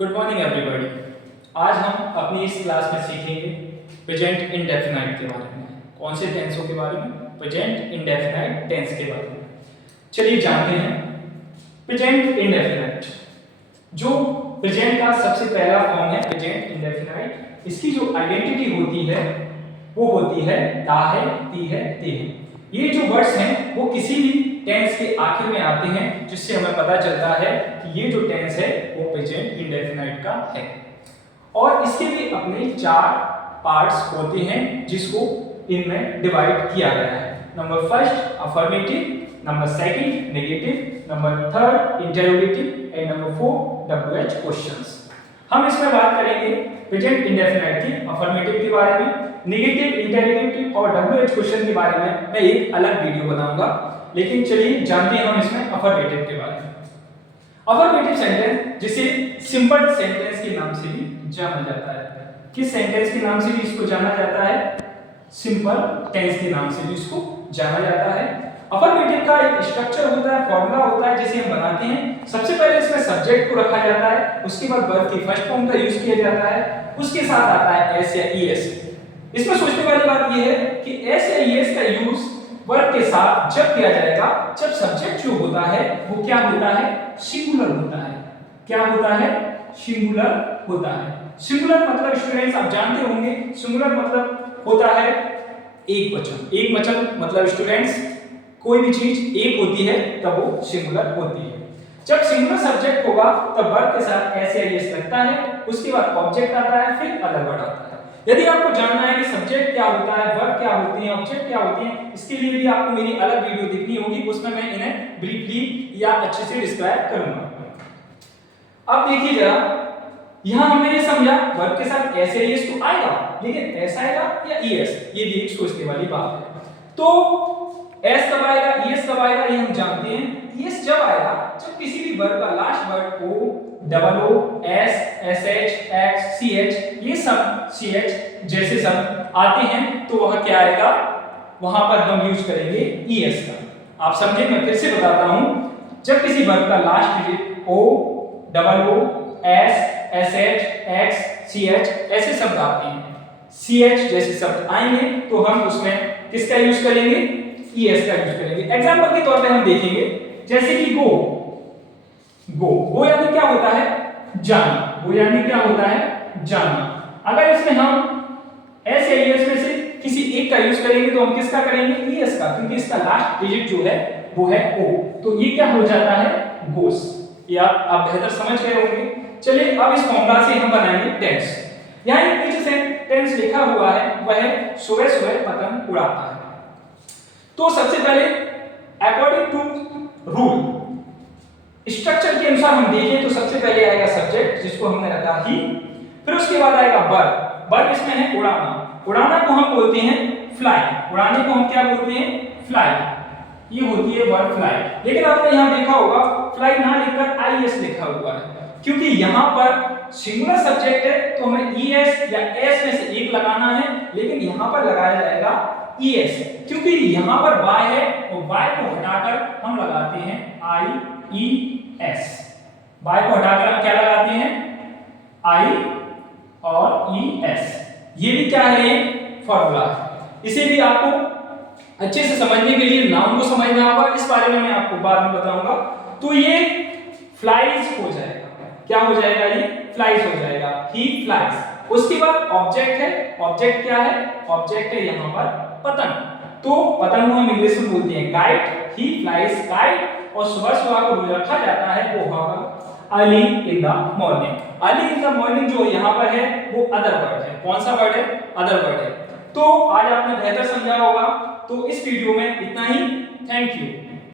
Good morning everybody. आज हम अपनी इस क्लास में सीखेंगे प्रेजेंट इंडेफिनाइट के बारे में। कौन से टेंसों के बारे में? प्रेजेंट इंडेफिनाइट टेंस के बारे में। चलिए जानते हैं प्रेजेंट इंडेफिनाइट। जो प्रेजेंट का सबसे पहला फॉर्म है प्रेजेंट इंडेफिनाइट, इसकी जो आइडेंटिटी होती है वो होती है ता है, ती है, ते है। ये जो वर्ड्स हैं वो किसी भी टेंस के आखिर में आते हैं, जिससे हमें पता चलता है कि ये जो टेंस है वो प्रेजेंट इंडेफिनाइट का है। और इसके भी अपने 4 पार्ट्स होते हैं जिसको इनमें डिवाइड किया गया है। Number first affirmative, number second negative, number third interrogative and number 4 WH questions. हम इसमें बात करेंगे प्रेजेंट इंडेफिनाइट की अफर्मेटिव के बारे में, नेगेटिव, इंटरोगेटिव और WH क्वेश्चन के बारे में मैं एक अलग वीडियो बनाऊंगा। लेकिन चलिए जानते हैं हम इसमें अफर्मेटिव के बारे में। अफर्मेटिव सेंटेंस जिसे सिंपल सेंटेंस के नाम से भी जाना जाता है। किस सेंटेंस के नाम से भी इसको जाना जाता है? सिंपल टेंस के नाम से भी इसको जाना जाता है। अफर्मेटिव का एक स्ट्रक्चर होता है, फॉर्मूला होता है जिसे हम बनाते हैं। सबसे पहले इसमें सब्जेक्ट को रखा जाता है, उसके बाद वर्ब की फर्स्ट फॉर्म का यूज किया जाता है, उसके साथ आता है एस या ईएस। इसमें सोचने वाली बात यह है कि एस या ईएस का यूज वर्ब के साथ जब किया जाएगा जब सब्जेक्ट जो होता है वो क्या होता है? सिंगुलर होता है। क्या होता है? सिंगुलर होता है। सिंगुलर मतलब स्टूडेंट्स आप जानते होंगे, सिंगुलर मतलब होता है एक वचन। एक वचन मतलब स्टूडेंट्स कोई भी चीज एक होती है तब वो सिंगुलर होती है। जब सिंगुलर सब्जेक्ट होगा तब वर्ब के साथ एस या ईएस लगता है, उसके बाद ऑब्जेक्ट आता है, फिर अदर वर्ड आता है। यदि आपको जानना है कि सब्जेक्ट क्या होता है, वर्ब क्या होती है, ऑब्जेक्ट क्या होती है, इसके लिए भी आपको मेरी अलग वीडियो देखनी होगी, उसमें मैं इन्हें ब्रीफली या अच्छे से डिस्क्राइब करूंगा। अब देखिए जरा, यहां हमने ये समझा वर्ब के साथ एस या ईएस तो आएगा, लेकिन एस आएगा या ईएस, ये भी एक सोचने वाली बात है। तो एस कब आएगा, ईएस कब आएगा, ये हम जानते हैं। ईएस जब आएगा जब किसी भी वर्ब का last word O, double O, S, SH, X, CH, ये सब सीएच जैसे सब आते हैं तो वह क्या आएगा? वहां पर हम यूज करेंगे ईएस का। आप समझे? मैं फिर से बताता हूं। जब किसी वर्ब का last digit O, double O, S, SH, X, CH ऐसे शब्द आते हैं, सीएच जैसे शब्द आएंगे तो हम उसमें किसका यूज करेंगे? ईएस का यूज करेंगे। एग्जांपल के तौर पे हम देखेंगे, जैसे कि गो। गो यानी क्या होता है? जाना। गो यानी क्या होता है? जाना। अगर इसमें हम एस या ईएस में से किसी एक का यूज करेंगे तो हम किसका करेंगे? ईएस का, क्योंकि इसका लास्ट डिजिट जो है वो है ओ। तो ये क्या हो जाता है? गोस। ये आप बेहतर समझ गए होंगे। चलिए अब इस फॉर्मूला से हम बनाएंगे टेंस। यहां एक नीचे से टेंस लिखा हुआ है, वह सुबह सुबह पतंग उड़ाता है। तो सबसे पहले अकॉर्डिंग टू रूल स्ट्रक्चर के अनुसार हम देखें तो सबसे पहले आएगा सब्जेक्ट जिसको हमने रखा ही, फिर उसके बाद आएगा वर्ब। वर्ब इसमें है उड़ाना। उड़ाना को हम बोलते हैं फ्लाई। उड़ाने को हम क्या बोलते हैं? फ्लाई। ये होती है वर्ब फ्लाई। लेकिन आपने यहां देखा होगा फ्लाई ना लिखकर आईएस लिखा हुआ है, क्योंकि यहां पर सिंगुलर सब्जेक्ट है तो हमें ईएस या एस में से एक लगाना है, लेकिन यहां पर लगाया जाएगा ईएस, क्योंकि यहां पर वाई है और वाई को हटाकर हम लगाते हैं IES। वाई को हटाकर हम क्या लगाते हैं? I और ES। ये भी क्या है? एक फॉर्मूला है। इसे भी आपको अच्छे से समझने के लिए नाउन को समझना होगा, इस बारे में मैं आपको बाद में बताऊंगा। तो ये फ्लाइज हो जाएगा। क्या हो जाएगा? ये फ्लाइज हो जाएगा। ही फ्लाइज। उसके बाद ऑब्जेक्ट है। ऑब्जेक्ट क्या है? ऑब्जेक्ट है यहां पर पतंग। तो पतंग को हम इंग्लिश में बोलते हैं काइट। ही फ्लाइज काइट। और सुबह सुबह को जो रखा जाता है वो होगा early in the morning. Early in the morning जो यहाँ पर है वो अदर वर्ड है। कौन सा वर्ड है? अदर वर्ड है। तो आज आपने बेहतर समझा होगा। तो इस वीडियो में इतना ही। Thank you.